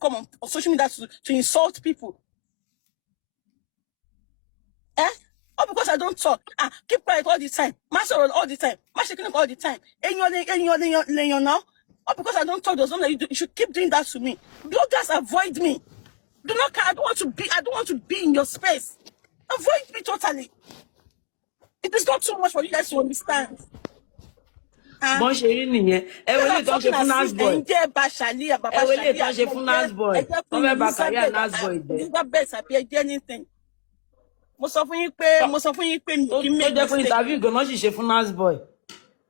come on social media to insult people. Eh? Oh, because I don't talk. Keep quiet all the time. Master all the time. Master all the time. And now. Oh, because I don't talk, does not you should keep doing that to me. Bloggers avoid me. Do not care. I don't want to be in your space. Avoid me totally. It is not too much for you guys to understand. Bon chéri nìyẹn. Ẹ wo lè tán ṣe fún Nas Boy. Ẹ wo lè tán ṣe fún Nas Boy. Wọ́n fẹ́ bà career Nas Boy jẹ́. Mo sọ fún yín pé mi kì í make mistake. Tó jẹ́ fún interview gan-an sì ṣe fún Nas Boy.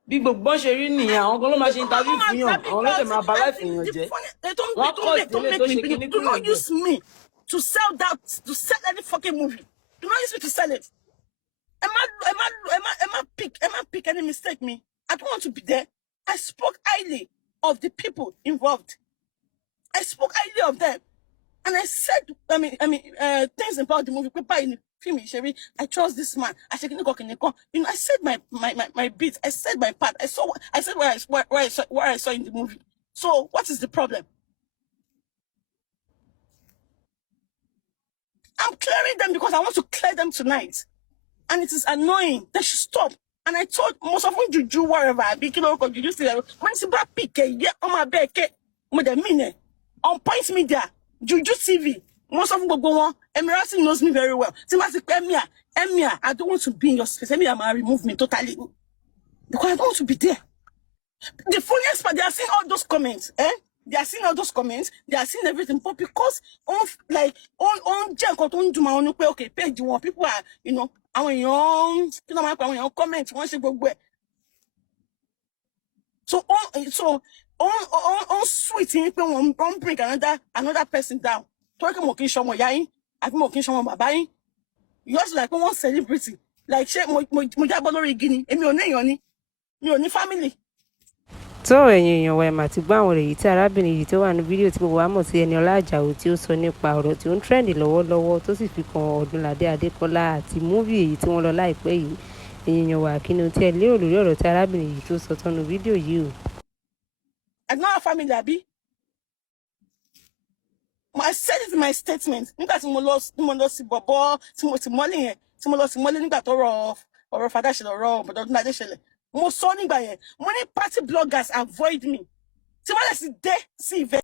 Bí gbogbo ṣe rí nìyẹn, àwọn kan ló máa ṣe interview fún yàn, àwọn ló tẹ̀ máa bà life èèyàn jẹ́. Wọ́n kọ́ ìdílé tó ṣe kíní Do kúrò not use me to sell any fucking movie. Do not use me to sell it. Emma pick any mistake me. I don't want to be there. I spoke highly of the people involved. I spoke highly of them. And I said, things about the movie. I trust this man. I said my bit. I said my part. I said what I saw in the movie. So what is the problem? I'm clearing them because I want to clear them tonight. And it is annoying. They should stop. And I told most of them juju whatever. Juju say when see bra pick yeah on my back on Point Media, Juju TV. Most of them go on. Emirati knows me very well. Emia, I don't want to be in your space. Emia, remove me totally. Because I don't want to be there. The funniest part, they are seeing all those comments, They are seeing all those comments, they are seeing everything, but because of okay, page one, people are, our young, comment, so on sweet, people won't bring another person down. Talking more kishomo yain, I think more kishomo babain. You also like one celebrity, like she Mojabolo Guinea, and your family. tó ẹ̀yin èèyàn wa ẹ̀ mà ti gbọ́ àwọn èyí tí arábìnrin yìí tó wà ní fídíò tí gbogbo wa mọ̀ sí ENIOLA AJAO tí ó sọ nípa ọ̀rọ̀ tí ó ń trend lọ́wọ́lọ́wọ́ tó sì fi kan Ọdúnládé Adékọ́lá àti múvì èyí tí wọ́n lọ láìpẹ́ yìí. Ẹ̀yin èèyàn wa kí ni tí ẹ lérò lórí ọ̀rọ̀ tí arábìnrin yìí tó sọ tọ́nu fídíò yìí o. I don't have family, Abi. I said it in my statement. Nígbà tí mo lọ sí bọ̀bọ̀ tí mo ti mọ́lé nígbà tó ọ̀rọ̀ fàdá ṣẹlẹ̀ ọ̀rọ̀ Ọdúnládé ṣẹlẹ̀. Mo sọ nígbà yẹn, mo ní party bloggers avoid me. Tí wọ́n lè sí dé sí event.